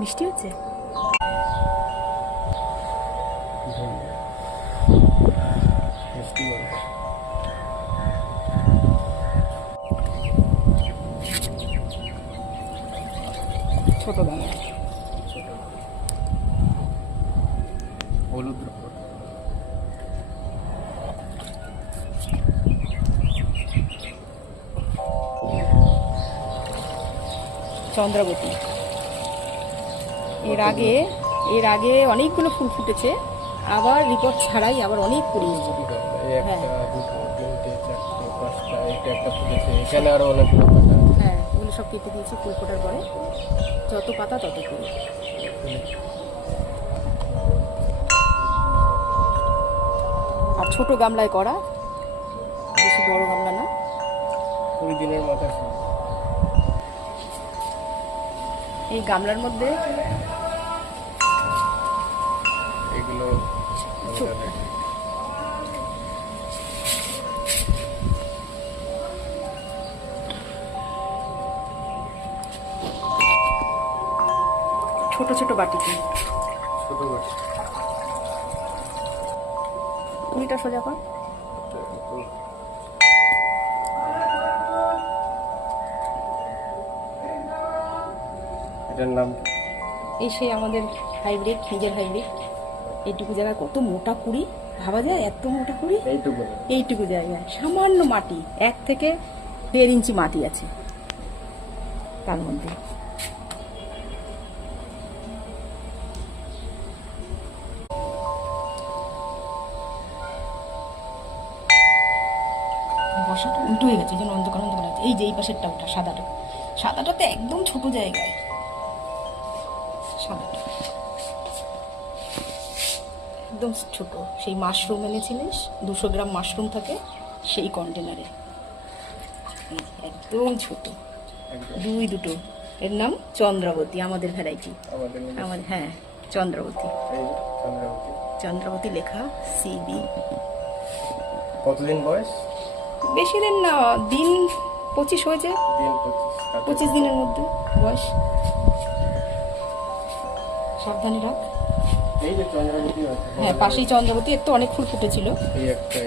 মিষ্টি হচ্ছে। ছোট দানা হলুদ চন্দ্রাবতী। এর আগে অনেকগুলো ফুল ফুটেছে, আবার রিপোর্ট ছাড়াই আবার অনেক কুড়ি। হ্যাঁ হ্যাঁ, ওগুলো সব কেটে দিয়েছি ফুল ফোটার পরে। যত পাতা তত কুড়ি। আর ছোট গামলায় করা, বেশি বড় গামলা না। 20 দিনের মাথায় এই গামলার মধ্যে এগুলো ছোট ছোট বাটিতে ছোট বাটি। কুড়িটা সোজা কর। এটার নাম এই সেই আমাদের হাইব্রিড, নিজের হাইব্রিড। এইটুকু জায়গায় কত মোটা কুড়ি, ভাবা যায় এত মোটা কুড়ি। এইটুকু জায়গায় সামান্য মাটি, 1 থেকে 1.5 ইঞ্চি মাটি আছে তার মধ্যে। বসাটা উল্টো হয়ে গেছে, এই জন্য অন্ধকার অন্ধকার আছে। এই যে এই পাশেরটা, ওটা সাদাটাতে একদম ছোট জায়গায় সাদাটা একদম ছোট। সেই মাশরুম এনেছিলিস, 200 গ্রাম মাশরুম থাকে সেই কন্টেনারে, একদম ছোট দুটো। এর নাম চন্দ্রাবতী, আমাদের ভ্যারাইটি। আমাদের হ্যাঁ চন্দ্রাবতী। চন্দ্রাবতী লেখা সিবি। কতদিন বয়স? বেশি দিন না, দিন 25 হয়েছে। 25 দিনের মধ্যে বয়স। সাবধানে রাখ। এই যে চন্দ্রাবতী আছে, হ্যাঁ পাশেই চন্দ্রাবতী। এর তো অনেক ফুল ফুটেছিল। এই একটা